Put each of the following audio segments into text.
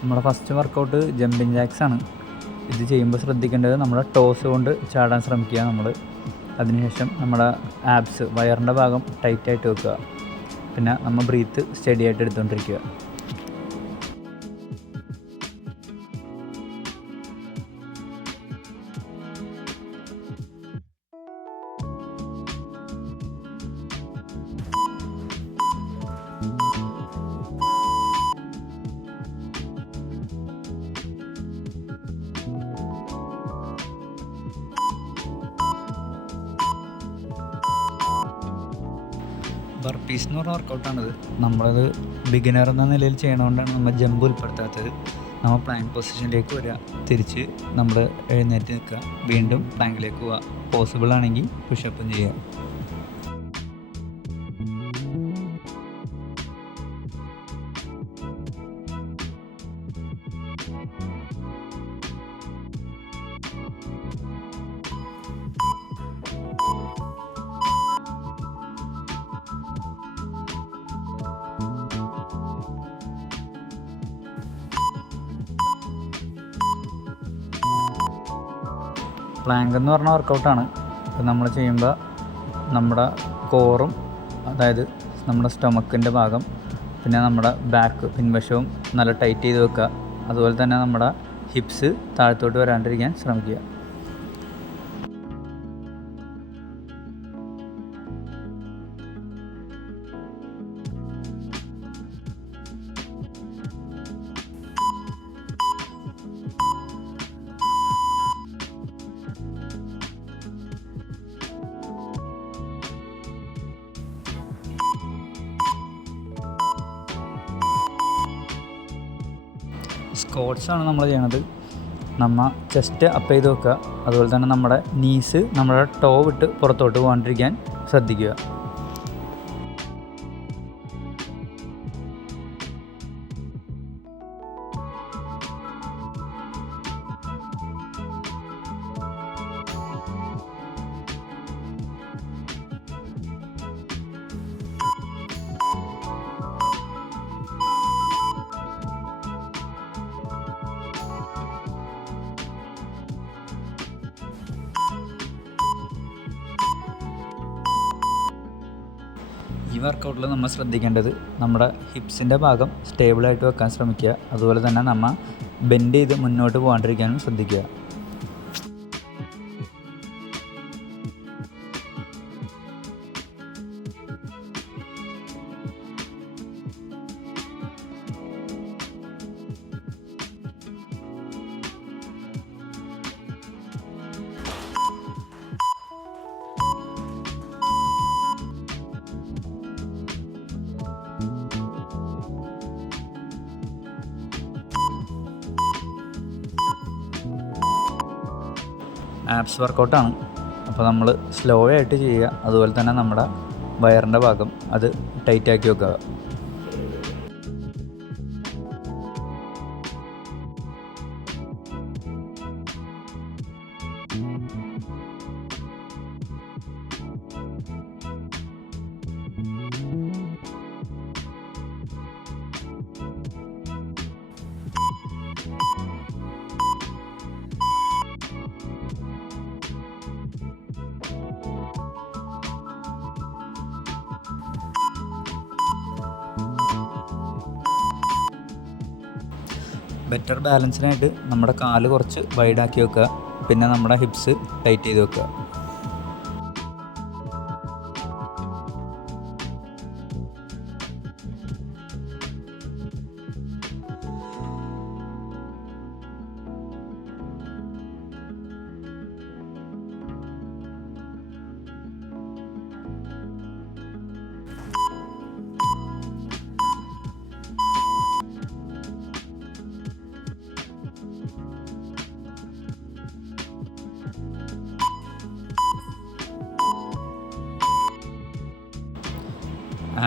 നമ്മുടെ first workout jumping jacks ആണ്. ഇത് ചെയ്യുമ്പോൾ ശ്രദ്ധിക്കേണ്ടത് നമ്മുടെ ടോസ് കൊണ്ട് ചാടാൻ ശ്രമിക്കുക നമ്മൾ. അതിനുശേഷം നമ്മുടെ ആബ്സ് വയറിൻ്റെ ഭാഗം ടൈറ്റായിട്ട് വെക്കുക. പിന്നെ നമ്മൾ ബ്രീത്ത് സ്റ്റഡി ആയിട്ട് എടുത്തുകൊണ്ടിരിക്കുക. ബർപ്പീസ് എന്ന് പറഞ്ഞ വർക്കൗട്ടാണിത്. നമ്മളത് ബിഗിനർ എന്ന നിലയിൽ ചെയ്യണതുകൊണ്ടാണ് നമ്മൾ ജമ്പ് ഉൾപ്പെടുത്താത്തത്. നമ്മൾ പ്ലാങ്ക് പൊസിഷനിലേക്ക് വരിക, തിരിച്ച് നമ്മൾ എഴുന്നേറ്റ് നിൽക്കുക, വീണ്ടും പ്ലാങ്കിലേക്ക് പോവുക, പോസിബിൾ ആണെങ്കിൽ പുഷപ്പും ചെയ്യുക. പ്ലാങ്ക് എന്ന് പറഞ്ഞ വർക്കൗട്ടാണ്. ഇത് നമ്മൾ ചെയ്യുമ്പോൾ നമ്മുടെ കോറും, അതായത് നമ്മുടെ സ്റ്റൊമക്കിൻ്റെ ഭാഗം, പിന്നെ നമ്മുടെ ബാക്ക് പിൻവശവും നല്ല ടൈറ്റ് ചെയ്ത് വെക്കുക. അതുപോലെ തന്നെ നമ്മുടെ ഹിപ്സ് താഴത്തോട്ട് വരാണ്ടിരിക്കാൻ ശ്രമിക്കുക. സ്ക്വാട്ട്സാണ് നമ്മൾ ചെയ്യണത്. നമ്മൾ ചെസ്റ്റ് അപ്പ് ചെയ്ത് വെക്കുക. അതുപോലെ തന്നെ നമ്മുടെ നീസ് നമ്മുടെ ടോ വിട്ട് പുറത്തോട്ട് പോകാണ്ടിരിക്കാൻ ശ്രദ്ധിക്കുക. ഈ വർക്കൗട്ടിൽ നമ്മൾ ശ്രദ്ധിക്കേണ്ടത് നമ്മുടെ ഹിപ്സിൻ്റെ ഭാഗം സ്റ്റേബിളായിട്ട് വെക്കാൻ ശ്രമിക്കുക. അതുപോലെ തന്നെ നമ്മൾ ബെൻഡ് ചെയ്ത് മുന്നോട്ട് പോകാണ്ടിരിക്കാനും ശ്രദ്ധിക്കുക. ആബ്സ് വർക്കൗട്ടാണ്. അപ്പോൾ നമ്മൾ സ്ലോ ആയിട്ട് ചെയ്യുക. അതുപോലെ തന്നെ നമ്മുടെ വയറിൻ്റെ ഭാഗം അത് ടൈറ്റാക്കി വെക്കുക. ബെറ്റർ ബാലൻസിനായിട്ട് നമ്മുടെ കാല് കുറച്ച് വൈഡാക്കി വെക്കുക. പിന്നെ നമ്മുടെ ഹിപ്സ് ടൈറ്റ് ചെയ്ത് വെക്കുക.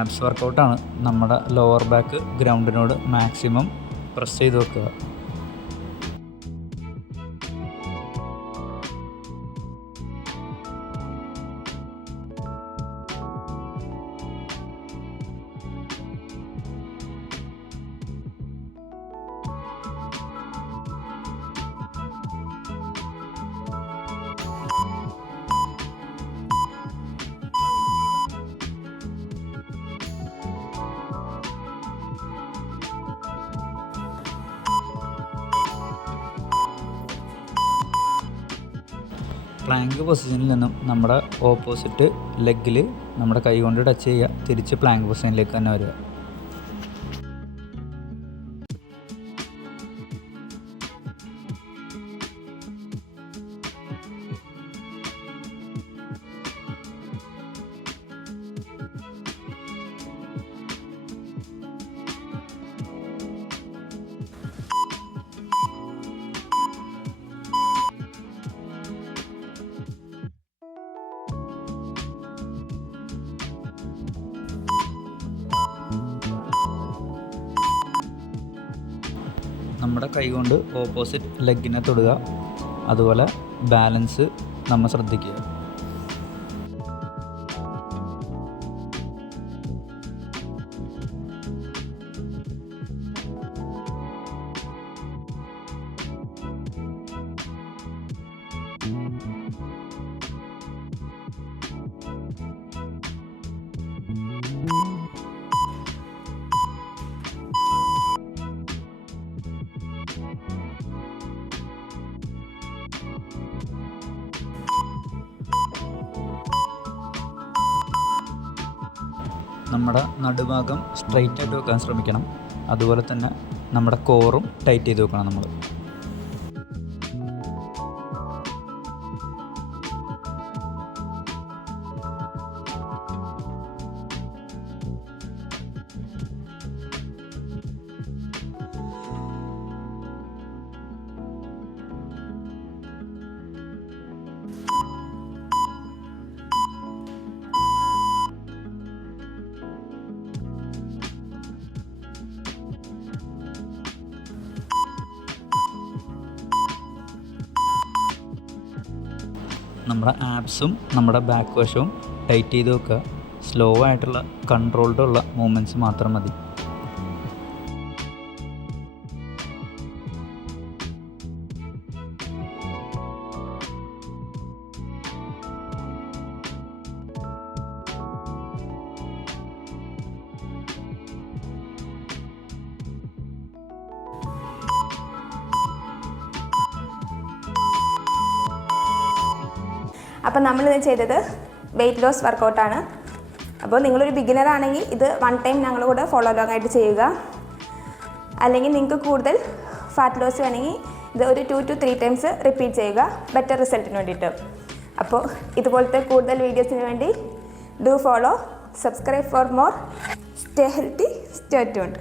ആബ്സ് വർക്കൗട്ടാണ്. നമ്മുടെ ലോവർ ബാക്ക് ഗ്രൗണ്ടിനോട് മാക്സിമം പ്രസ് ചെയ്ത് വെക്കുക. പ്ലാങ്ക് പൊസിഷനിൽ നിന്നും നമ്മുടെ ഓപ്പോസിറ്റ് ലെഗിൽ നമ്മുടെ കൈ കൊണ്ട് ടച്ച് ചെയ്യുക, തിരിച്ച് പ്ലാങ്ക് പൊസിഷനിലേക്ക് തന്നെ വരിക. നമ്മുടെ കൈ കൊണ്ട് ഓപ്പോസിറ്റ് ലെഗിനെ തൊടുക, അതുപോലെ ബാലൻസ് നമ്മൾ ശ്രദ്ധിക്കുക. നമ്മുടെ നടുഭാഗം സ്ട്രെയിറ്റ് ആയിട്ട് വെക്കാൻ ശ്രമിക്കണം. അതുപോലെ തന്നെ നമ്മുടെ കോറും ടൈറ്റ് ചെയ്ത് വെക്കണം നമ്മൾ. നമ്മുടെ ആബ്സും നമ്മുടെ ബാക്ക് വശവും ടൈറ്റ് ചെയ്ത് വെക്കുക. സ്ലോ ആയിട്ടുള്ള കൺട്രോൾഡ് ഉള്ള മൂവ്മെൻറ്റ്സ് മാത്രം മതി. അപ്പോൾ നമ്മളിത് ചെയ്തത് വെയിറ്റ് ലോസ് വർക്കൗട്ടാണ്. അപ്പോൾ നിങ്ങളൊരു ബിഗിനർ ആണെങ്കിൽ ഇത് 1 ടൈം ഞങ്ങളുടെ കൂടെ ഫോളോ അലോങ് ആയിട്ട് ചെയ്യുക. അല്ലെങ്കിൽ നിങ്ങൾക്ക് കൂടുതൽ ഫാറ്റ് ലോസ് വേണമെങ്കിൽ ഇത് ഒരു 2 to 3 ടൈംസ് റിപ്പീറ്റ് ചെയ്യുക, ബെറ്റർ റിസൾട്ടിന് വേണ്ടിയിട്ട്. അപ്പോൾ ഇതുപോലത്തെ കൂടുതൽ വീഡിയോസിന് വേണ്ടി do follow, subscribe for more. Stay healthy, stay tuned.